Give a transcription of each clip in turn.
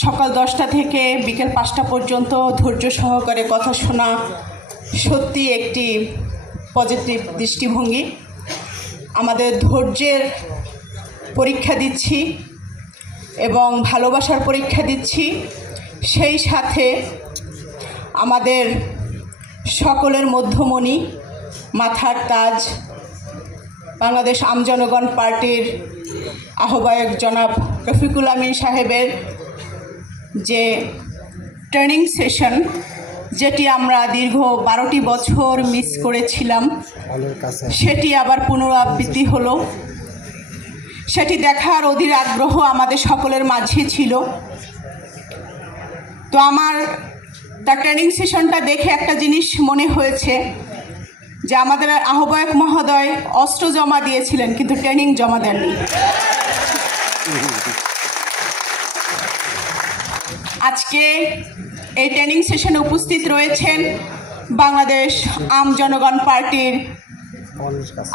সকাল 10টা থেকে বিকেল 5টা পর্যন্ত ধৈর্য সহকারে কথা শোনা সত্যি একটি পজিটিভ দৃষ্টিভঙ্গি। আমাদের ধৈর্যের পরীক্ষা দিচ্ছি এবং ভালোবাসার পরীক্ষা দিচ্ছি, সেই সাথে আমাদের সকলের মধ্যমণি, মাথার তাজ, বাংলাদেশ আমজনগণ পার্টির আহ্বায়ক জনাব রফিকুল আমিন সাহেবের যে ট্রেনিং সেশন, যেটি আমরা দীর্ঘ 12টি বছর মিস করেছিলাম, সেটি আবার পুনরাবৃত্তি হলো। সেটি দেখার অধীর আগ্রহ আমাদের সকলের মাঝে ছিল। তো আমার তার ট্রেনিং সেশনটা দেখে একটা জিনিস মনে হয়েছে যে আমাদের আহ্বায়ক মহোদয় অস্ত্র জমা দিয়েছিলেন কিন্তু ট্রেনিং জমা দেননি। আজকে এই ট্রেনিং সেশনে উপস্থিত রয়েছেন বাংলাদেশ আম জনগণ পার্টির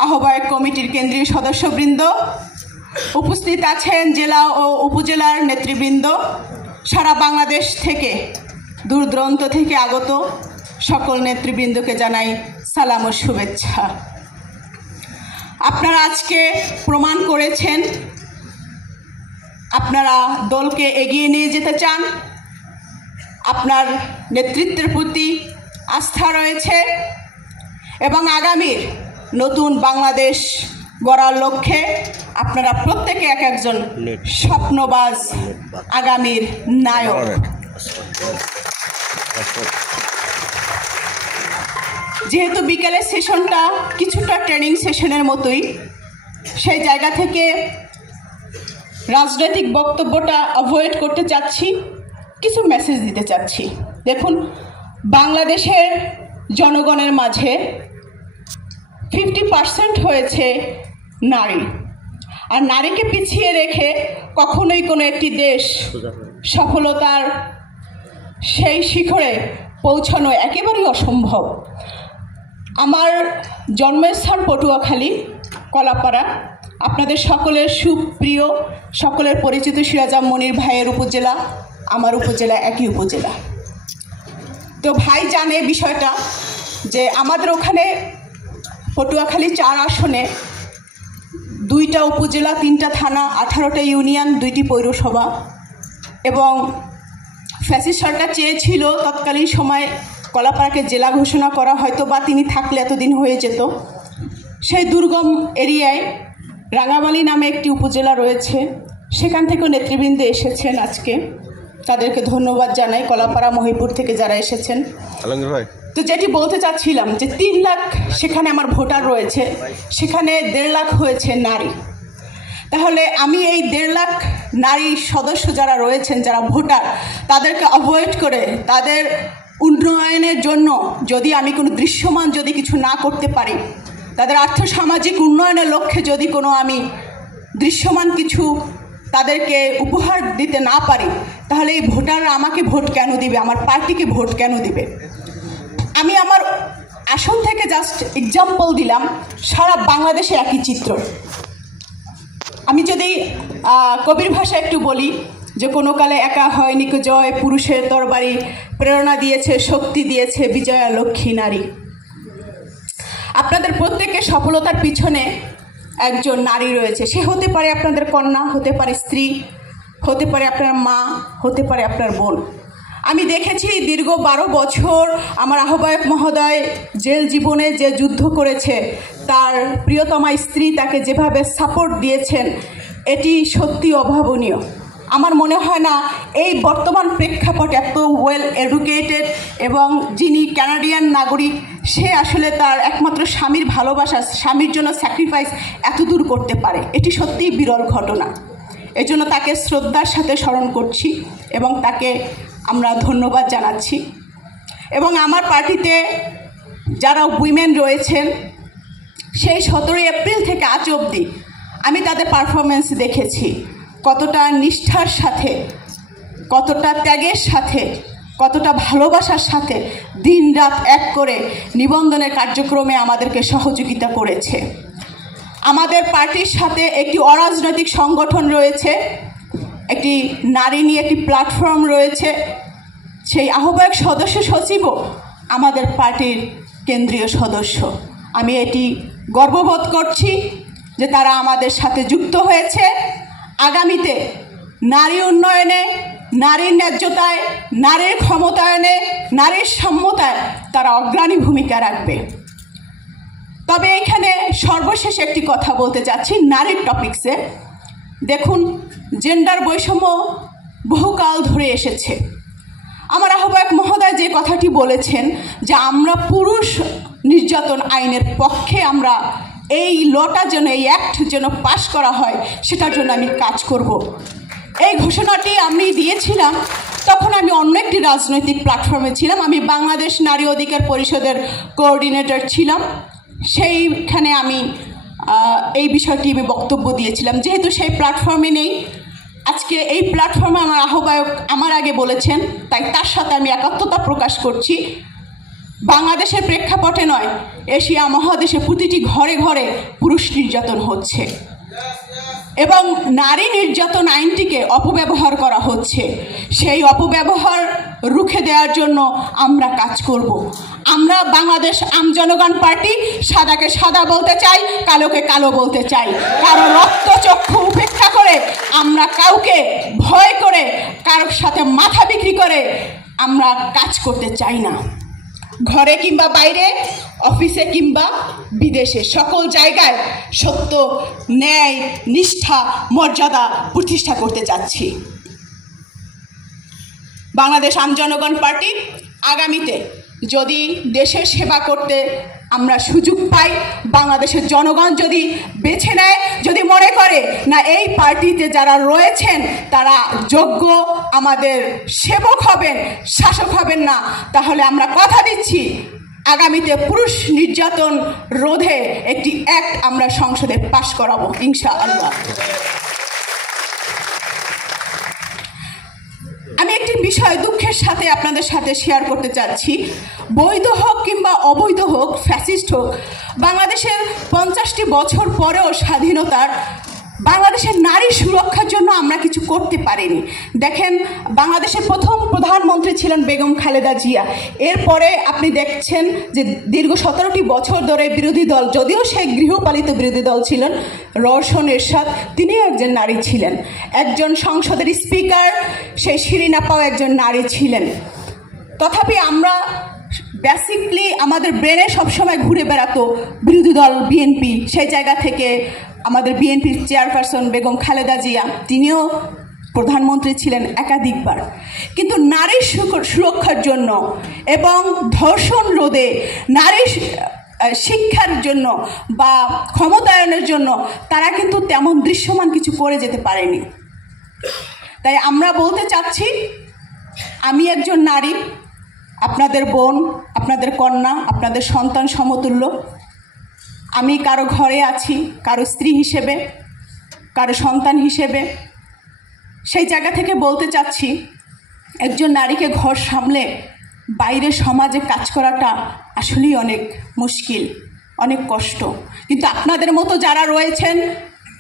আহ্বায়ক কমিটির কেন্দ্রীয় সদস্যবৃন্দ, উপস্থিত আছেন জেলা ও উপজেলার নেতৃবৃন্দ, সারা বাংলাদেশ থেকে দূর দূরান্ত থেকে আগত সকল নেতৃবৃন্দকে জানাই সালাম ও শুভেচ্ছা। আপনারা আজকে প্রমাণ করেছেন আপনারা দলকে এগিয়ে নিয়ে যেতে চান, আপনার নেতৃত্বের প্রতি আস্থা রয়েছে এবং আগামীর নতুন বাংলাদেশ গড়ার লক্ষ্যে আপনারা প্রত্যেকে এক একজন স্বপ্নবাজ আগামীর নায়ক। যেহেতু বিকেলের সেশনটা কিছুটা ট্রেনিং সেশনের মতোই, সেই জায়গা থেকে রাজনৈতিক বক্তব্যটা অ্যাভয়েড করতে চাচ্ছি, কিছু মেসেজ দিতে চাচ্ছি। দেখুন, বাংলাদেশের জনগণের মাঝে 50% হয়েছে নারী, আর নারীকে পিছিয়ে রেখে কখনোই কোনো একটি দেশ সফলতার সেই শিখরে পৌঁছানো একেবারেই অসম্ভব। আমার জন্মস্থান পটুয়াখালী, কলাপাড়া, আপনাদের সকলের সুপ্রিয়, সকলের পরিচিত সিরাজাম মনির ভাইয়ের উপজেলা, আমার উপজেলা একই উপজেলা। তো ভাই জানে বিষয়টা যে আমাদের ওখানে পটুয়াখালী 4 আসনে 2টা উপজেলা, 3টা থানা, 18টা ইউনিয়ন, 2টি পৌরসভা, এবং ফ্যাসিস্ট সরকার চেয়েছিল তৎকালীন সময় কলাপাড়াকে জেলা ঘোষণা করা, হয়তো বা তিনি থাকলে এতদিন হয়ে যেত। সেই দুর্গম এরিয়ায় রাঙামালি নামে একটি উপজেলা রয়েছে, সেখান থেকেও নেতৃবৃন্দ এসেছেন। আজকে তাদেরকে ধন্যবাদ জানাই, কলাপাড়া মহিপুর থেকে যারা এসেছেন। তো যেটি বলতে চাচ্ছিলাম যে 3 লাখ সেখানে আমার ভোটার রয়েছে, সেখানে 1.5 লাখ হয়েছে নারী। তাহলে আমি এই 1.5 লাখ নারী সদস্য যারা রয়েছেন, যারা ভোটার, তাদেরকে অ্যাভয়েড করে তাদের উন্নয়নের জন্য যদি আমি কোনো দৃশ্যমান যদি কিছু না করতে পারি, তাদের আর্থসামাজিক উন্নয়নের লক্ষ্যে যদি কোনো আমি দৃশ্যমান কিছু তাদেরকে উপহার দিতে না পারি, তাহলে এই ভোটাররা আমাকে ভোট কেন দিবে, আমার পার্টিকে ভোট কেন দিবে? আমি আমার আসন থেকে জাস্ট এক্সাম্পল দিলাম, সারা বাংলাদেশে একই চিত্র। আমি যদি কবির ভাষা একটু বলি যে কোনো কালে একা হয়নি জয়, পুরুষের তরবারি, প্রেরণা দিয়েছে, শক্তি দিয়েছে বিজয়া লক্ষ্মী নারী। আপনাদের প্রত্যেকের সফলতার পিছনে একজন নারী রয়েছে। সে হতে পারে আপনাদের কন্যা, হতে পারে স্ত্রী, হতে পারে আপনার মা, হতে পারে আপনার বোন। আমি দেখেছি দীর্ঘ 12 বছর আমার আহ্বায়ক মহোদয় জেল জীবনে যে যুদ্ধ করেছে, তার প্রিয়তমা স্ত্রী তাকে যেভাবে সাপোর্ট দিয়েছেন, এটি সত্যি অভাবনীয়। আমার মনে হয় না এই বর্তমান প্রেক্ষাপট এত ওয়েল এডুকেটেড এবং যিনি কানাডিয়ান নাগরিক, সে আসলে তার একমাত্র স্বামীর ভালোবাসা, স্বামীর জন্য স্যাক্রিফাইস এত দূর করতে পারে, এটি সত্যিই বিরল ঘটনা। এজন্য তাকে শ্রদ্ধার সাথে স্মরণ করছি এবং তাকে আমরা ধন্যবাদ জানাচ্ছি। এবং আমার পার্টিতে যারা উইমেন রয়েছেন, সেই 17 এপ্রিল থেকে আজ অবধি আমি তাদের পারফরমেন্স দেখেছি, কতটা নিষ্ঠার সাথে, কতটা ত্যাগের সাথে, কতটা ভালোবাসার সাথে দিন রাত এক করে নিবন্ধনের কার্যক্রমে আমাদেরকে সহযোগিতা করেছে। আমাদের পার্টির সাথে একটি অরাজনৈতিক সংগঠন রয়েছে একটি নারী নিয়ে একটি প্ল্যাটফর্ম রয়েছে, সেই আহ্বায়ক সদস্য সচিবও আমাদের পার্টির কেন্দ্রীয় সদস্য। আমি এটি গর্ববোধ করছি যে তারা আমাদের সাথে যুক্ত হয়েছে। আগামীতে নারী উন্নয়নে, নারীর ন্যায্যতায়, নারীর ক্ষমতায়নে, নারীর সাম্যতায় তারা অগ্রণী ভূমিকা রাখবে। তবে এখানে সর্বশেষ একটি কথা বলতে চাচ্ছি নারীর টপিকসে। দেখুন, জেন্ডার বৈষম্য বহুকাল ধরে এসেছে। আমার আহ্বায়ক মহোদয় যে কথাটি বলেছেন যে আমরা পুরুষ নির্যাতন আইনের পক্ষে, আমরা এই লটা যেন, এই অ্যাক্ট যেন পাশ করা হয়, সেটার জন্য আমি কাজ করব। এই ঘোষণাটি আমি দিয়েছিলাম, তখন আমি অন্য একটি রাজনৈতিক প্ল্যাটফর্মে ছিলাম। আমি বাংলাদেশ নারী অধিকার পরিষদের কোঅর্ডিনেটর ছিলাম। সেইখানে আমি এই বিষয়টি আমি বক্তব্য দিয়েছিলাম। যেহেতু সেই প্ল্যাটফর্মে নেই, আজকে এই প্ল্যাটফর্মে আমার আহ্বায়ক আমার আগে বলেছেন, তাই তার সাথে আমি একাত্মতা প্রকাশ করছি। বাংলাদেশের প্রেক্ষাপটে নয়, এশিয়া মহাদেশে প্রতিটি ঘরে ঘরে পুরুষ নির্যাতন হচ্ছে এবং নারী নির্যাতন আইনটিকে অপব্যবহার করা হচ্ছে। সেই অপব্যবহার রুখে দেওয়ার জন্য আমরা কাজ করব। আমরা বাংলাদেশ আমজনগণ পার্টি সাদাকে সাদা বলতে চাই, কালোকে কালো বলতে চাই। কারো রক্তচক্ষু উপেক্ষা করে, আমরা কাউকে ভয় করে, কারোর সাথে মাথা বিক্রি করে আমরা কাজ করতে চাই না। ঘরে কিংবা বাইরে, অফিসে কিংবা বিদেশে, সকল জায়গায় সত্য, ন্যায়, নিষ্ঠা, মর্যাদা প্রতিষ্ঠা করতে যাচ্ছি। বাংলাদেশ আমজনগণ পার্টি আগামীতে যদি দেশের সেবা করতে আমরা সুযোগ পাই, বাংলাদেশের জনগণ যদি বেছে নেয়, যদি মনে করে না এই পার্টিতে যারা রয়েছেন তারা যোগ্য আমাদের সেবক হবেন, শাসক হবেন না, তাহলে আমরা কথা দিচ্ছি আগামীতে পুরুষ নির্যাতন রোধে একটি অ্যাক্ট আমরা সংসদে পাশ করাবো ইনশাআল্লাহ। আমি একটি বিষয় দুঃখের সাথে আপনাদের সাথে শেয়ার করতে চাচ্ছি। বৈধ হোক কিংবা অবৈধ হোক, ফ্যাসিস্ট হোক, বাংলাদেশের 50টি বছর পরেও স্বাধীনতার বাংলাদেশের নারী সুরক্ষার জন্য আমরা কিছু করতে পারিনি। দেখেন, বাংলাদেশের প্রথম প্রধানমন্ত্রী ছিলেন বেগম খালেদা জিয়া। এরপরে আপনি দেখছেন যে দীর্ঘ 17টি বছর ধরে বিরোধী দল, যদিও সে গৃহপালিত বিরোধী দল ছিলেন, রওশন এরশাদ, তিনিও একজন নারী ছিলেন। একজন সংসদের স্পিকার, সেই শিরিন আপাও একজন নারী ছিলেন। তথাপি আমরা বেসিকলি আমাদের ব্রেনে সবসময় ঘুরে বেড়াতো বিরোধী দল বিএনপি। সেই জায়গা থেকে আমাদের বিএনপির চেয়ারপারসন বেগম খালেদা জিয়া, তিনিও প্রধানমন্ত্রী ছিলেন একাধিকবার। কিন্তু নারীর সুরক্ষার জন্য এবং ধর্ষণ রোধে, নারী শিক্ষার জন্য বা ক্ষমতায়নের জন্য তারা কিন্তু তেমন দৃশ্যমান কিছু করে যেতে পারেনি। তাই আমরা বলতে চাচ্ছি, আমি একজন নারী, আপনাদের বোন, আপনাদের কন্যা, আপনাদের সন্তান সমতুল্য। আমি কারো ঘরে আছি, কারো স্ত্রী হিসেবে, কারো সন্তান হিসেবে। সেই জায়গা থেকে বলতে চাচ্ছি, একজন নারীকে ঘর সামলে বাইরে সমাজে কাজ করাটা আসলেই অনেক মুশকিল, অনেক কষ্ট। কিন্তু আপনাদের মতো যারা রয়েছেন,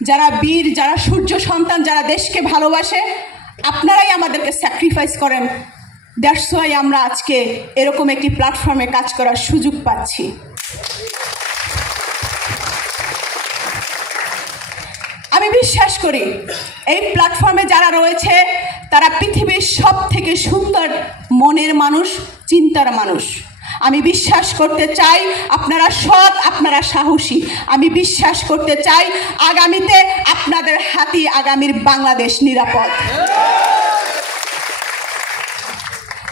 যারা বীর, যারা সূর্য সন্তান, যারা দেশকে ভালোবাসে, আপনারাই আমাদেরকে স্যাক্রিফাইস করেন। দ্যাটস ওয়াই আমরা আজকে এরকম একটি প্ল্যাটফর্মে কাজ করার সুযোগ পাচ্ছি। আমি বিশ্বাস করি এই প্ল্যাটফর্মে যারা রয়েছে তারা পৃথিবীর সব থেকে সুন্দর মনের মানুষ, চিন্তার মানুষ। আমি বিশ্বাস করতে চাই আপনারা সৎ, আপনারা সাহসী। আমি বিশ্বাস করতে চাই আগামীতে আপনাদের হাতে আগামীর বাংলাদেশ নিরাপদ।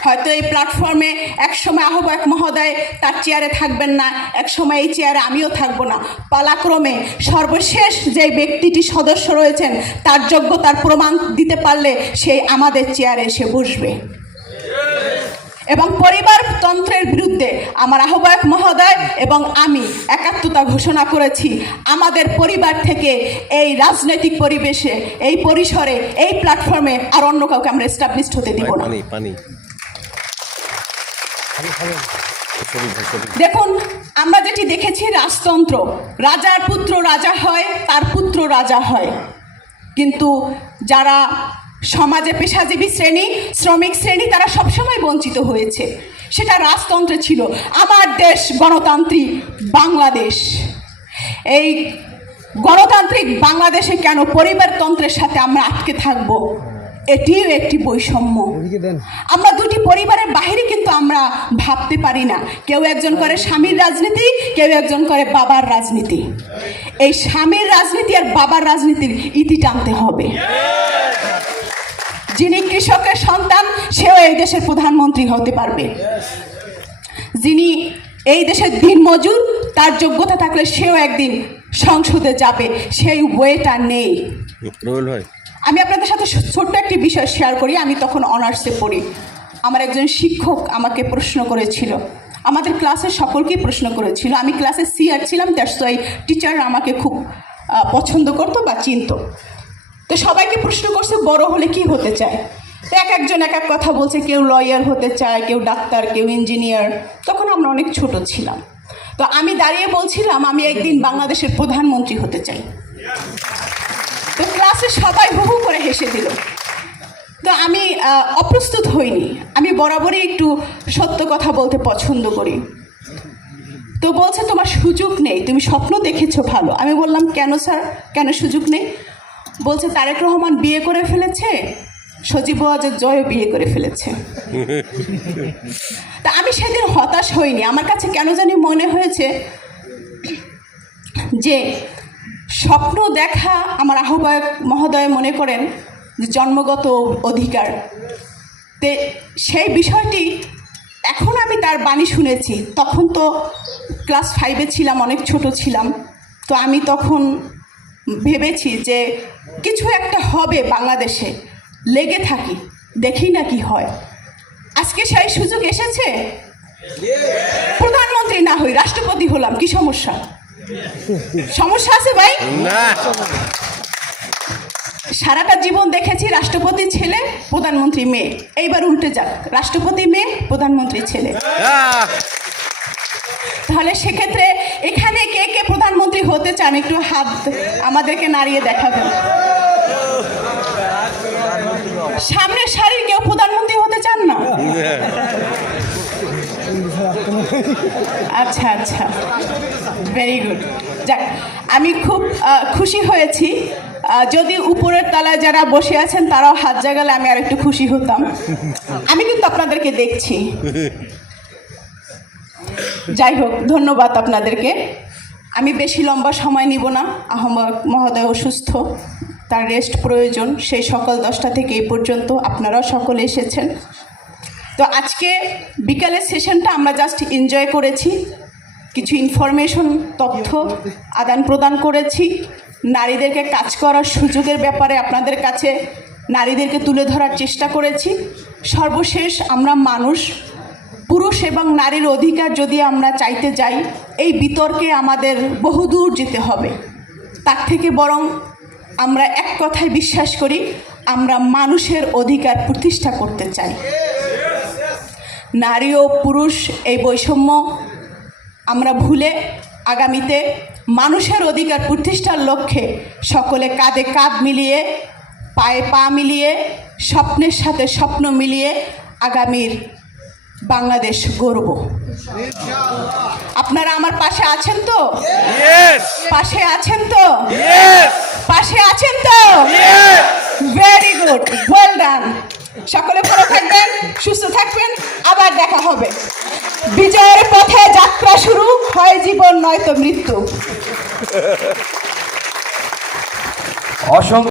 হয়তো এই প্ল্যাটফর্মে একসময় আহ্বায়ক মহোদয় তার চেয়ারে থাকবেন না, একসময় এই চেয়ারে আমিও থাকবো না। পালাক্রমে সর্বশেষ যে ব্যক্তিটি সদস্য রয়েছেন তার যোগ্যতার প্রমাণ দিতে পারলে সে আমাদের চেয়ারে এসে বসবে। এবং পরিবারতন্ত্রের বিরুদ্ধে আমার আহ্বায়ক মহোদয় এবং আমি একাত্মতা ঘোষণা করেছি। আমাদের পরিবার থেকে এই রাজনৈতিক পরিবেশে, এই পরিসরে, এই প্ল্যাটফর্মে আর অন্য কাউকে আমরা এস্টাবলিশড হতে দিব না। দেখুন, আমরা যেটি দেখেছি রাজতন্ত্র, রাজার পুত্র রাজা হয়, তার পুত্র রাজা হয়। কিন্তু যারা সমাজে পেশাজীবী শ্রেণী, শ্রমিক শ্রেণী তারা সবসময় বঞ্চিত হয়েছে। সেটা রাজতন্ত্রে ছিল। আমার দেশ গণতান্ত্রিক বাংলাদেশ। এই গণতান্ত্রিক বাংলাদেশে কেন পরিবারতন্ত্রের সাথে আমরা আটকে থাকব? এটিও একটি বৈষম্য। আমরা দুটি পরিবারের বাহিরে কিন্তু আমরা ভাবতে পারি না। কেউ একজন করে স্বামীর রাজনীতি, কেউ একজন করে বাবার রাজনীতি। এই স্বামীর রাজনীতি আর বাবার রাজনীতির ইতি টানতে হবে। যিনি কৃষকের সন্তান সেও এই দেশের প্রধানমন্ত্রী হতে পারবে। যিনি এই দেশের দিনমজুর, তার যোগ্যতা থাকলে সেও একদিন সংসদে যাবে। সেই ওয়েটা নেই। আমি আপনাদের সাথে ছোট্ট একটি বিষয় শেয়ার করি। আমি তখন অনার্সে পড়ি। আমার একজন শিক্ষক আমাকে প্রশ্ন করেছিল, আমাদের ক্লাসের সকলকেই প্রশ্ন করেছিল। আমি ক্লাসে সিআর ছিলাম, দ্যাটস ওয়াই টিচার আমাকে খুব পছন্দ করতো বা চিনত। তো সবাইকে প্রশ্ন করছে বড় হলে কি হতে চায়। তো এক একজন এক এক কথা বলছে, কেউ লয়ার হতে চায়, কেউ ডাক্তার, কেউ ইঞ্জিনিয়ার। তখন আমরা অনেক ছোট ছিলাম। তো আমি দাঁড়িয়ে বলছিলাম আমি একদিন বাংলাদেশের প্রধানমন্ত্রী হতে চাই। তো ক্লাসে সবাই হু হু করে হেসে দিল। তো আমি অপ্রস্তুত হইনি। আমি বরাবরই একটু সত্য কথা বলতে পছন্দ করি। তো বলছে তোমার সুযোগ নেই, তুমি স্বপ্ন দেখেছো ভালো। আমি বললাম কেন স্যার, কেন সুযোগ নেই? বলছে তারেক রহমান বিয়ে করে ফেলেছে, সজীব ওয়াজেদ জয়ও বিয়ে করে ফেলেছে। তা আমি সেদিন হতাশ হইনি। আমার কাছে কেন জানি মনে হয়েছে যে স্বপ্ন দেখা, আমার আহ্বায়ক মহোদয় মনে করেন যে জন্মগত অধিকার। তে সেই বিষয়টি এখন আমি তার বাণী শুনেছি। তখন তো ক্লাস 5-এ ছিলাম, অনেক ছোট ছিলাম। তো আমি তখন ভেবেছি যে কিছু একটা হবে বাংলাদেশে, লেগে থাকি, দেখি না কি হয়। আজকে সেই সুযোগ এসেছে। প্রধানমন্ত্রী না হই, রাষ্ট্রপতি হলাম, কি সমস্যা? সমস্যা আছে ভাই? সারাটা জীবন দেখেছি রাষ্ট্রপতি ছেলে, প্রধানমন্ত্রী মেয়ে। এইবার উল্টে যাক, রাষ্ট্রপতি মেয়ে, প্রধানমন্ত্রী ছেলে। তাহলে সেক্ষেত্রে এখানে কে কে প্রধানমন্ত্রী হতে চান একটু হাত আমাদেরকে নাড়িয়ে দেখাবেন। সামনের সারির কেউ প্রধানমন্ত্রী হতে চান না? আচ্ছা আচ্ছা, ভেরি গুড। যাক, আমি খুব খুশি হয়েছি। যদি উপরের তলায় যারা বসে আছেন তারাও হাত জাগালে আমি আর একটু খুশি হতাম। আমি কিন্তু আপনাদেরকে দেখছি। যাই হোক, ধন্যবাদ আপনাদেরকে। আমি বেশি লম্বা সময় নিব না। আহ্বায়ক মহোদয় অসুস্থ, তার রেস্ট প্রয়োজন। সেই সকাল 10টা থেকে এই পর্যন্ত আপনারাও সকলে এসেছেন। তো আজকে বিকালের সেশনটা আমরা জাস্ট এনজয় করেছি, কিছু ইনফরমেশন, তথ্য আদান প্রদান করেছি। নারীদেরকে কাজ করার সুযোগের ব্যাপারে আপনাদের কাছে নারীদেরকে তুলে ধরার চেষ্টা করেছি। সর্বশেষ আমরা মানুষ, পুরুষ এবং নারীর অধিকার যদি আমরা চাইতে যাই, এই বিতর্কে আমাদের বহুদূর যেতে হবে। তার থেকে বরং আমরা এক কথায় বিশ্বাস করি, আমরা মানুষের অধিকার প্রতিষ্ঠা করতে চাই। নারী ও পুরুষ এই বৈষম্য আমরা ভুলে আগামীতে মানুষের অধিকার প্রতিষ্ঠার লক্ষ্যে সকলে কাঁধে কাঁধ মিলিয়ে, পায়ে পা মিলিয়ে, স্বপ্নের সাথে স্বপ্ন মিলিয়ে আগামীর বাংলাদেশ গড়ব। আপনারা আমার পাশে আছেন তো? পাশে আছেন তো? পাশে আছেন তো? Very good, well done. সকলে ভালো থাকবেন, সুস্থ থাকবেন, আবার দেখা হবে। বিজয়ের পথে যাত্রা শুরু হয়, জীবন নয়তো মৃত্যু। অসংখ্য